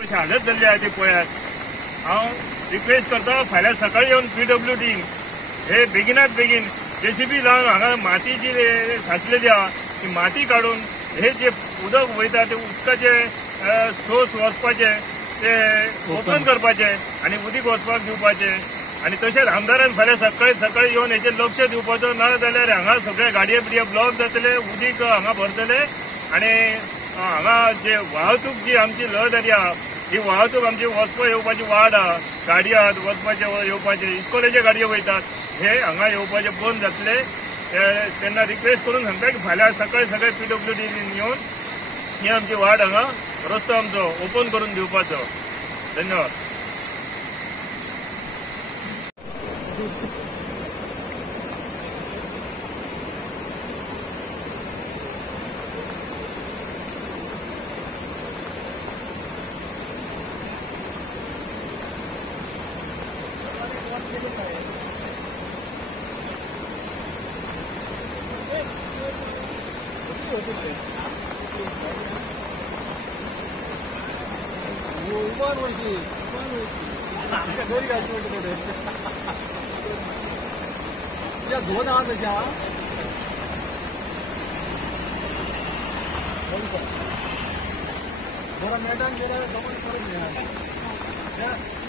कशी हालत जाल्ली आहे ती पळयात. हांव रिक्वेस्ट करता फाल्यां सकाळी येवन PWD हे बेगिनात बेगीन JCB लावन हांगा माती जी साचलेली आहा ती माती काढून हे जे उदक वयता ते उदकाचे सोर्स वचपाचे ते ओपन करपाचे आणि उदीक वचपाक दिवपाचे आणि तशेंच आमदारान फाल्यां सकाळी येवन हेचेर लक्ष दिवपाचो ना जाल्यार हांगा सगळे गाडये बिडये ब्लॉक जातले उदीक हांगा भरतले आणि हांगा जे वाहतूक जी आमची रहदारी आहा ही वाहतूक आमची वचपा येवपाची वाट आहा गाडयो आहात वचपाचे येवपाचे इस्कोलेचे गाडयो वयतात हे हांगा येवपाचे बंद जातले. तेन्ना रिक्वेस्ट करून सांगता की फाल्यां सकाळी PWD येवन ही आमची वाट हांगा रस्तो आमचो ओपन करून दिवपाचो. धन्यवाद. दोन आज जरा मैदान गेला जमा करून घ्या.